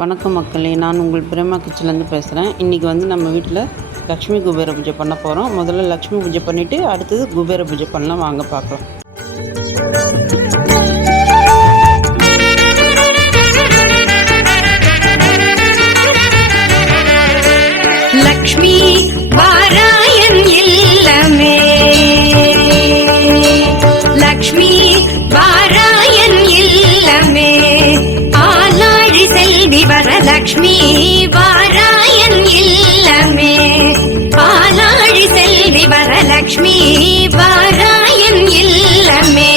வணக்கம் மக்களே, நான் உங்கள் பிரேமா கிச்சன்லேருந்து பேசுகிறேன். இன்றைக்கி நம்ம வீட்டில் லக்ஷ்மி குபேர பூஜை பண்ண போகிறோம். முதல்ல லக்ஷ்மி பூஜை பண்ணிவிட்டு அடுத்தது குபேர பூஜை பண்ணலாம். வாங்க பார்க்கலாம். லக்ஷ்மி வாராயன் இல்லமே, லக்ஷ்மி வாராயன் இல்லமே, ஆலாழி செல்வி வரலக்ஷ்மி வாராயன் இல்லமே, ஆலாழி செல்வி வரலக்ஷ்மி வாராயன் இல்லமே.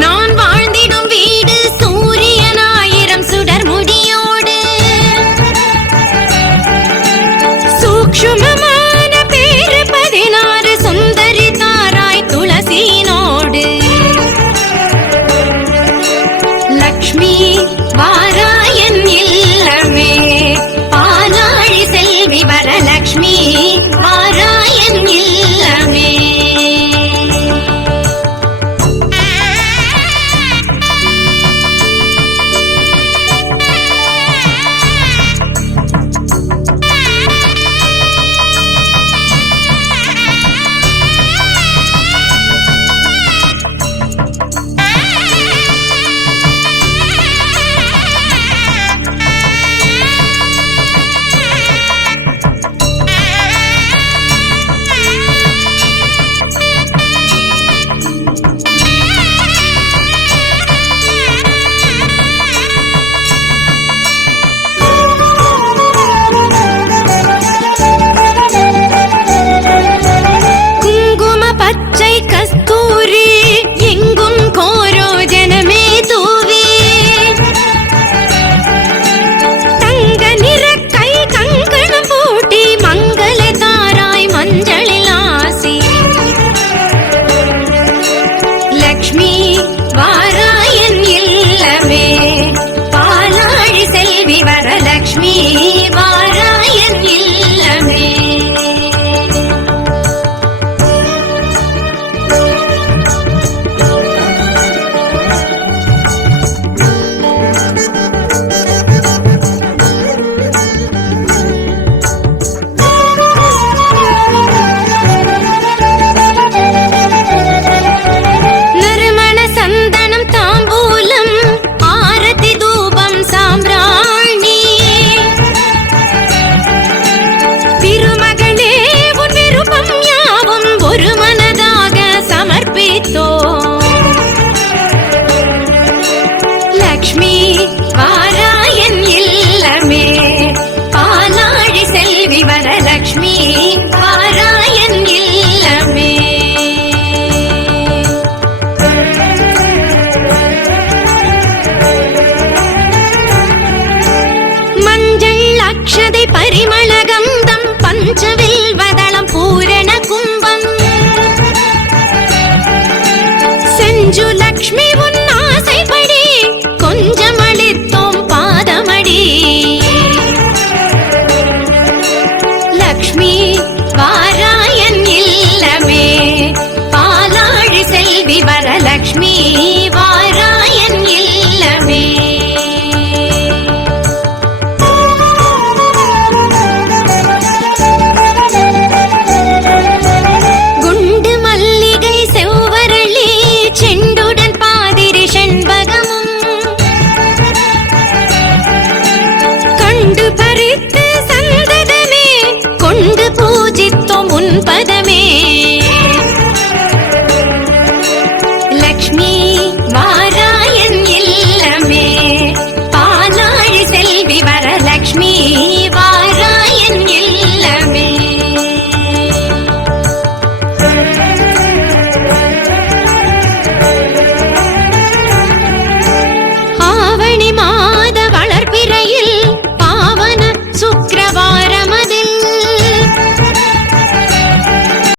நான் வாழ்ந்திடும் வீடு சூரியன் 1000 சுடர் முடியோடு, சூக்ஷ்மமான பேரு 16 சுந்தரி தாராய் துளசினோடு. லக்ஷ்மி வாராயன் இல்லமே, ஆலாழி செல்வி வரலக்ஷ்மி வாராயன் இல்லமே. கஸ்தூரி எங்கும் கோரோ ஜனமே தூவி, தங்க நிற கை கங்கணம் பூட்டி மங்கள தாராய் மஞ்சளில் ஆசி. லக்ஷ்மி வாராயன் இல்லமே, பாலாழி செல்வி வரலக்ஷ்மி வாராயன் இல்லமே. லக்ஷ்மி வாராயன் இல்லமே, பாலாழி செல்வி வரலக்ஷ்மி வாராயன் இல்லமே. மஞ்சள் அக்ஷதை பரிமள கந்தம் பஞ்சவில் வதளம் பூரண கும்பம் செஞ்சு லக்ஷ்மி